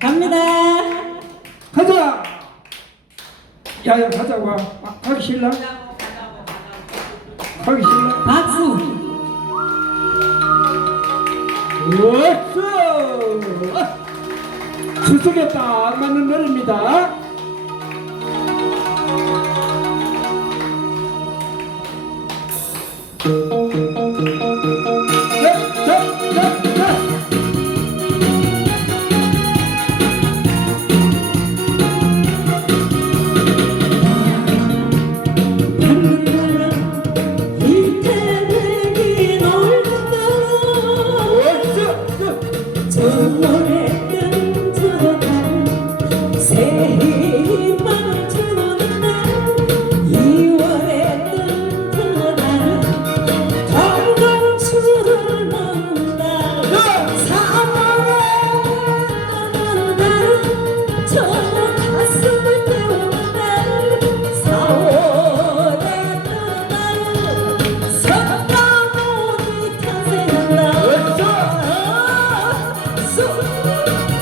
갑니다. 가자. 야야 가자 와. 아, 가기 싫나? 거기 싫나? 박수. 옳소. 추석에 딱 맞는 노래입니다. So.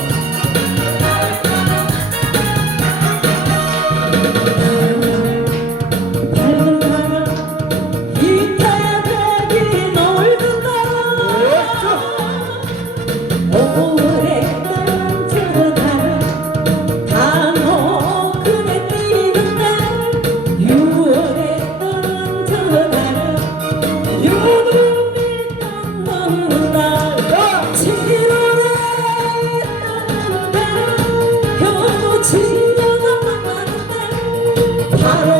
Hello.